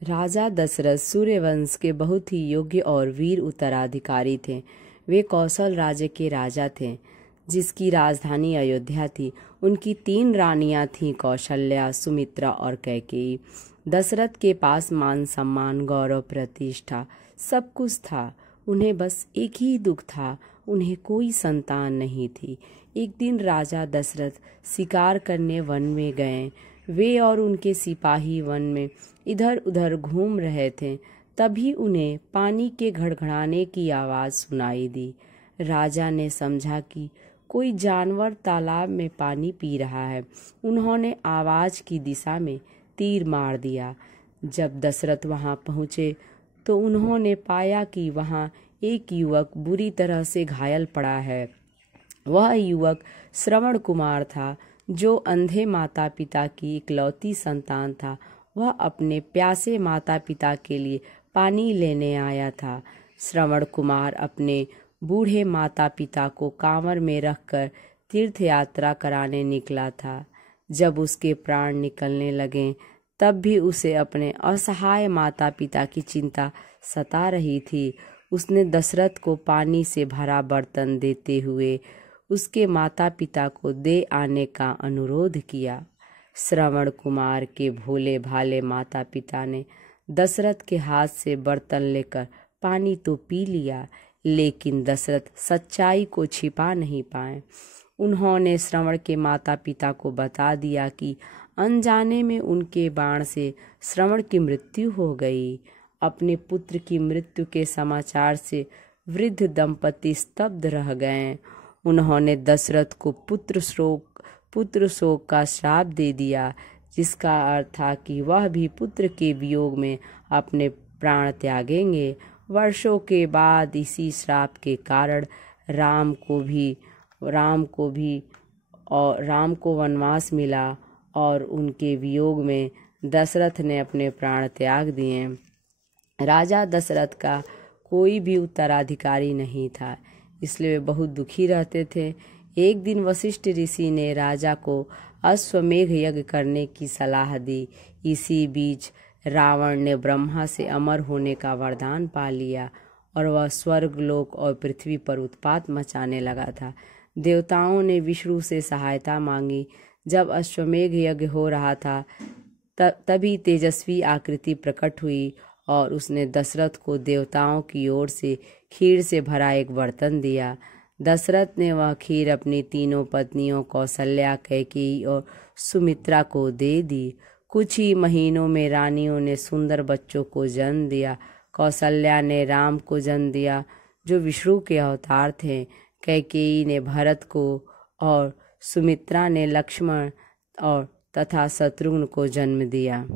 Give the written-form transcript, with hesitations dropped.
राजा दशरथ सूर्यवंश के बहुत ही योग्य और वीर उत्तराधिकारी थे। वे कौशल राज्य के राजा थे, जिसकी राजधानी अयोध्या थी। उनकी 3 रानियां थीं, कौशल्या, सुमित्रा और कैकेयी। दशरथ के पास मान सम्मान, गौरव, प्रतिष्ठा सब कुछ था। उन्हें बस एक ही दुख था, उन्हें कोई संतान नहीं थी। एक दिन राजा दशरथ शिकार करने वन में गए। वे और उनके सिपाही वन में इधर उधर घूम रहे थे। तभी उन्हें पानी के घड़घड़ाने की आवाज़ सुनाई दी। राजा ने समझा कि कोई जानवर तालाब में पानी पी रहा है। उन्होंने आवाज़ की दिशा में तीर मार दिया। जब दशरथ वहां पहुंचे तो उन्होंने पाया कि वहां एक युवक बुरी तरह से घायल पड़ा है। वह युवक श्रवण कुमार था, जो अंधे माता पिता की इकलौती संतान था। वह अपने प्यासे माता पिता के लिए पानी लेने आया था। श्रवण कुमार अपने बूढ़े माता पिता को कांवर में रखकर तीर्थ यात्रा कराने निकला था। जब उसके प्राण निकलने लगे, तब भी उसे अपने असहाय माता पिता की चिंता सता रही थी। उसने दशरथ को पानी से भरा बर्तन देते हुए उसके माता पिता को दे आने का अनुरोध किया। श्रवण कुमार के भोले भाले माता पिता ने दशरथ के हाथ से बर्तन लेकर पानी तो पी लिया, लेकिन दशरथ सच्चाई को छिपा नहीं पाए। उन्होंने श्रवण के माता पिता को बता दिया कि अनजाने में उनके बाण से श्रवण की मृत्यु हो गई। अपने पुत्र की मृत्यु के समाचार से वृद्ध दंपति स्तब्ध रह गए। उन्होंने दशरथ को पुत्र शोक का श्राप दे दिया, जिसका अर्थ था कि वह भी पुत्र के वियोग में अपने प्राण त्यागेंगे। वर्षों के बाद इसी श्राप के कारण राम को वनवास मिला और उनके वियोग में दशरथ ने अपने प्राण त्याग दिए। राजा दशरथ का कोई भी उत्तराधिकारी नहीं था, इसलिए वे बहुत दुखी रहते थे। एक दिन वशिष्ठ ऋषि ने राजा को अश्वमेध यज्ञ करने की सलाह दी। इसी बीच रावण ने ब्रह्मा से अमर होने का वरदान पा लिया और वह स्वर्गलोक और पृथ्वी पर उत्पात मचाने लगा था। देवताओं ने विष्णु से सहायता मांगी। जब अश्वमेध यज्ञ हो रहा था, तभी तेजस्वी आकृति प्रकट हुई और उसने दशरथ को देवताओं की ओर से खीर से भरा एक बर्तन दिया। दशरथ ने वह खीर अपनी 3 पत्नियों कौशल्या, कैकेयी और सुमित्रा को दे दी। कुछ ही महीनों में रानियों ने सुंदर बच्चों को जन्म दिया। कौशल्या ने राम को जन्म दिया, जो विष्णु के अवतार थे। कैकेयी ने भरत को और सुमित्रा ने लक्ष्मण और तथा शत्रुघ्न को जन्म दिया।